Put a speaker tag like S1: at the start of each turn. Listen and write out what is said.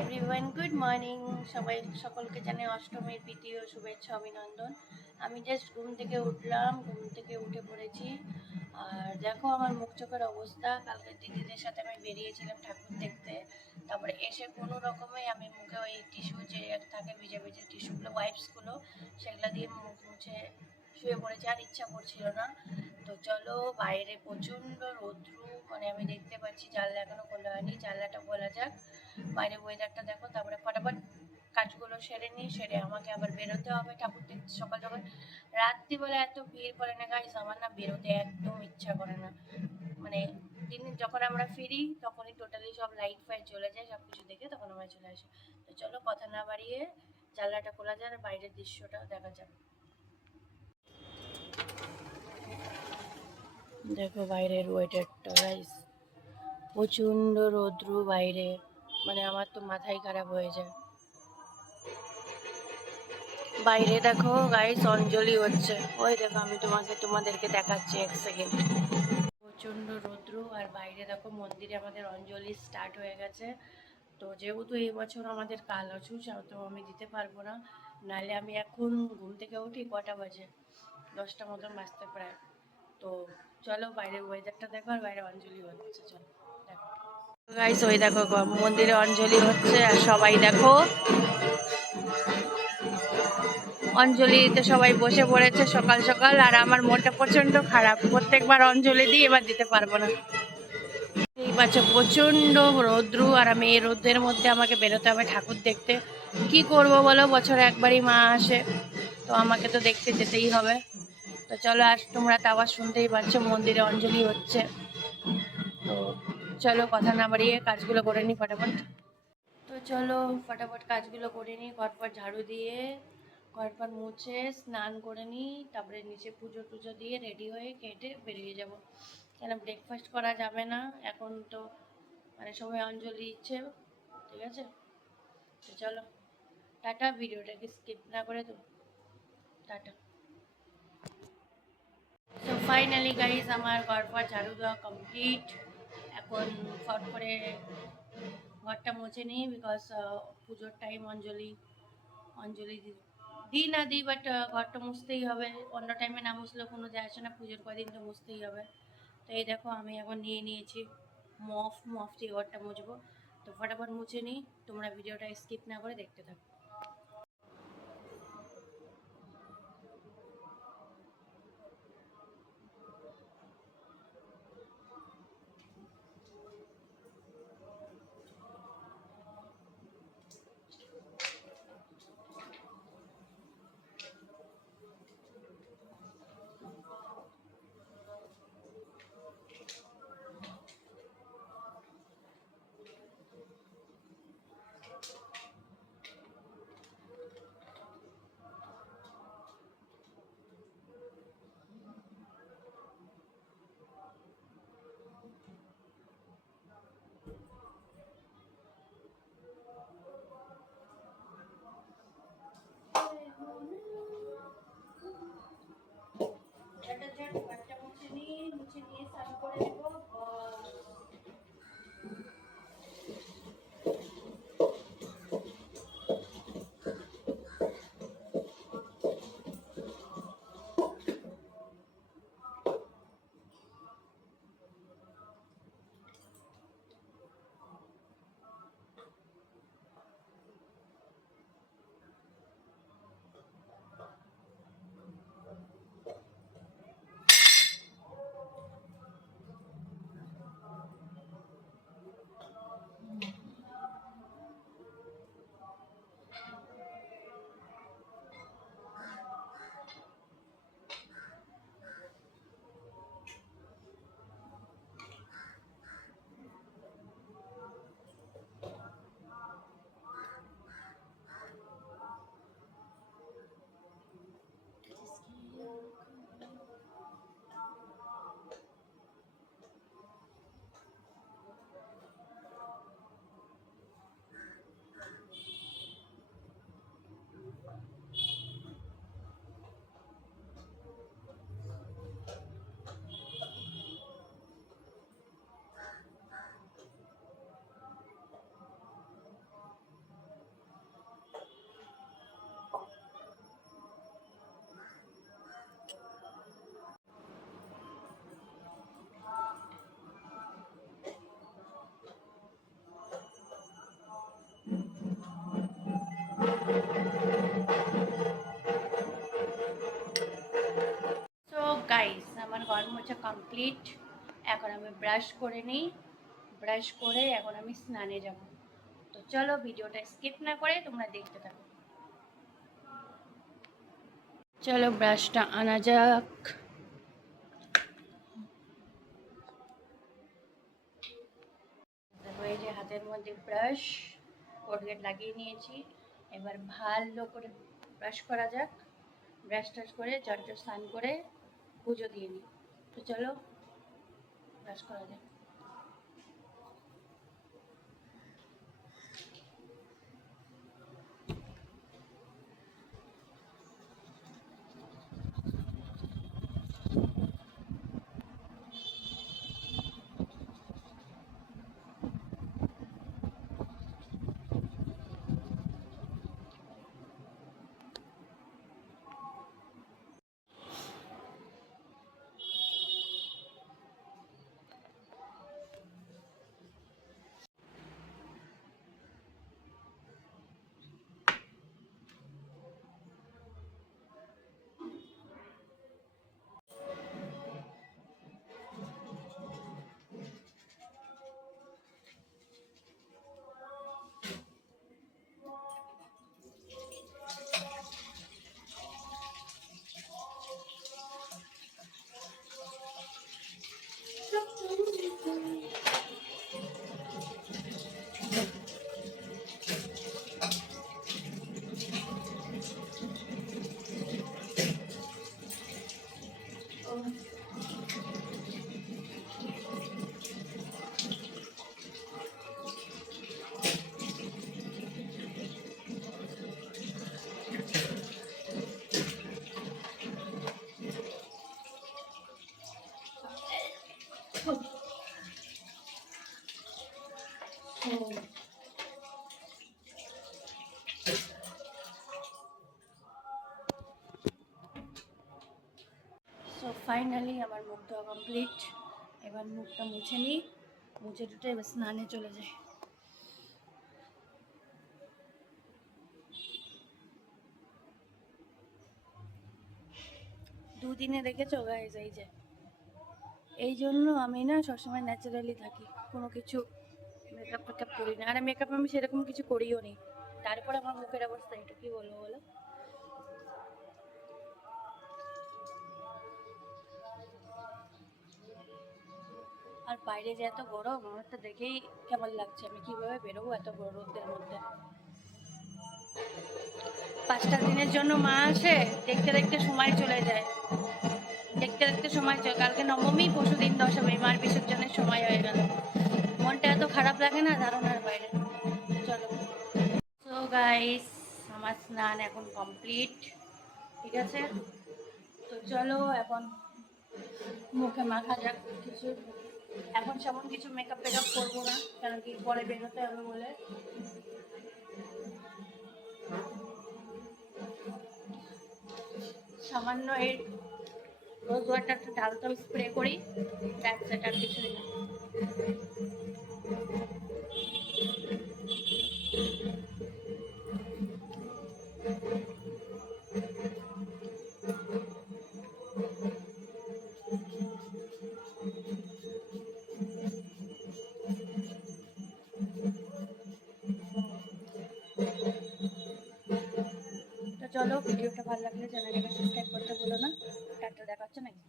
S1: Everyone good morning সবাই, সকলকে জানাই অষ্টমীর ও শুভেচ্ছা, অভিনন্দন। আমি জাস্ট ঘুম থেকে উঠলাম, ঘুম থেকে উঠে পড়েছি। আর দেখো আমার মুখ চোখের অবস্থা। কালকে দিদিদের সাথে আমি বেরিয়েছিলাম ঠাকুর দেখতে। তারপরে এসে কোনো রকমে আমি মুখে ওই টিস্যু যে থাকে ভিজে ভিজে টিস্যুগুলো ওয়াইপসগুলো সেগুলো দিয়ে মুখ মুছে শুয়ে পড়েছি আর ইচ্ছা করছিল না। তো চলো, বাইরে প্রচণ্ড রৌদ্রু মানে আমি দেখতে পাচ্ছি জানলা এখনও খোলা হয়নি। জানলাটা খোলা যাক, বাইরে ওয়েদারটা দেখো, তারপরে ফটাফট কাজগুলো সেরে নিই, সেরে আমাকে আবার বেরোতে হবে। ঠাকুর দেখতে সকাল সকাল। রাত্রিবেলা এত ভিড় পড়ে না গাইস আমার না বেরোতে একদম ইচ্ছা করে না। মানে দিন, যখন আমরা ফিরি, তখনই টোটালি সব লাইট ফাইট চলে যায় সব কিছু দেখে তখন আমরা চলে আসি। তো চলো, কথা না বাড়িয়ে জানলাটা খোলা যায় আর বাইরের দৃশ্যটা দেখা যাক। দেখো বাইরের ওয়েদারটা গাইস প্রচণ্ড রৌদ্রু বাইরে। মানে আমার তো মাথাই খারাপ হয়ে যায়। বাইরে দেখো গাইস অঞ্জলি হচ্ছে। ওই দেখো, আমি তোমাকে, তোমাদেরকে দেখাচ্ছি এক সেকেন্ড প্রচণ্ড রৌদ্র, আর বাইরে দেখো, মন্দিরে আমাদের অঞ্জলি স্টার্ট হয়ে গেছে। তো যেহেতু এই বছর আমাদের কাল অছুস তো আমি দিতে পারব না। নাহলে আমি এখন ঘুম থেকে উঠি কটা বাজে? দশটা মতন বাজতে প্রায় তো চলো বাইরের ওয়েদারটা দেখো আর বাইরে অঞ্জলি হচ্ছে, চলো, দেখো। গাইস ওই দেখো মন্দিরে অঞ্জলি হচ্ছে আর সবাই দেখো। অঞ্জলিতে সবাই বসে পড়েছে সকাল সকাল আর আমার মনটা প্রচণ্ড খারাপ। প্রত্যেকবার অঞ্জলি দিই এবার দিতে পারব না। এই পাচ্ছে প্রচণ্ড রৌদ্রু আর আমি এই রোদ্রের মধ্যে আমাকে বেরোতে হবে ঠাকুর দেখতে। কি করব বলো? বছরে একবারই মা আসে, তো আমাকে তো দেখতে যেতেই হবে। তো চলো আর তোমরা তো আবার শুনতেই পাচ্ছ, মন্দিরে অঞ্জলি হচ্ছে। তো চলো, কথা না বাড়িয়ে কাজগুলো করে নিই ফটাফট। তো চলো, ফটাফট কাজগুলো করে নিই ঘরপর ঝাড়ু দিয়ে, ঘরপর মুছে স্নান করে নিই তারপরে নিচে পুজো টুজো দিয়ে রেডি হয়ে কেটে বেরিয়ে যাব। কেন ব্রেকফাস্ট করা যাবে না, এখন তো মানে সবাই অঞ্জলি দিচ্ছে, ঠিক আছে? তো চলো, টাটা, ভিডিওটাকে স্কিপ না করে তো, টাটা। ফাইনালি গাইজ আমার ঘরপর ঝাড়ু দেওয়া কমপ্লিট এখন ফট করে ঘরটা মুছে নিই বিকজ পুজোর টাইম অঞ্জলি অঞ্জলি দিই না দিই বাট ঘরটা মুছতেই হবে। অন্য টাইমে না মুছলেও কোনো যায় আসে না, পুজোর কদিন তো মুছতেই হবে। তো এই দেখো, আমি এখন নিয়ে নিয়েছি মফ মফ দিয়ে ঘরটা মুছবো। তো ফটাফট মুছে নিই, তোমরা ভিডিওটা স্কিপ না করে দেখতে থাকো। মোছা কমপ্লিট এখন আমি ব্রাশ করে নিই। ব্রাশ করে এখন আমি স্নানে যাব। তো চলো ভিডিওটা স্কিপ না করে তোমরা দেখতে থাকো। চলো ব্রাশটা আনা যাক। এই যে হাতের মধ্যে ব্রাশ কোলগেট লাগিয়ে নিয়েছি। এবার ভালো করে ব্রাশ করা যাক। ব্রাশ টাশ করে চট স্নান করে পুজো দিয়ে নিই। তো চলো ব্রাশ ফাইনালি আমার মুখ ধোয়া কমপ্লিট এবার মুখটা মুছে নিই। মুছে টুটে এবার স্নানে চলে যাই। দুদিনে দেখেছ গাইজ এই যে। এই জন্য আমি না সবসময় ন্যাচারালি থাকি। কোনো কিছু মেকআপ টেকআপ করি না। আর মেকআপ আমি সেরকম কিছু করিও নি। তারপর আমার মুখের অবস্থা এটা। কি বলব বলো? আর বাইরে যে এত গরম আমার তো দেখেই কেমন লাগছে। আমি কীভাবে বেরোবো এত রোদের মধ্যে? পাঁচটা দিনের জন্য মা আসে, দেখতে দেখতে সময় চলে যায়। দেখতে দেখতে সময় চলে, কালকে নবমী পরশু দিন দশমী, মার বিসর্জনের সময় হয়ে গেল। মনটা এত খারাপ লাগে না, ধারণার বাইরে। চলো। সো গাইস আমার স্নান এখন কমপ্লিট ঠিক আছে? তো চলো এখন মুখে মাখা যাক, কিছু। এখন সেমন কিছু মেকআপ টেকআপ করব না, কারণ কি পরে বেরোতে হবে বলে। সামান্য এর রোজ ওয়াটারটা ঢালতে স্প্রে করি দ্যাটস ইট আর কিছু না ভালো লাগলে চ্যানেলটাকে সাবস্ক্রাইব করতে ভুলো না। টাটা দেখা হচ্ছে নেক্সট ব্লগে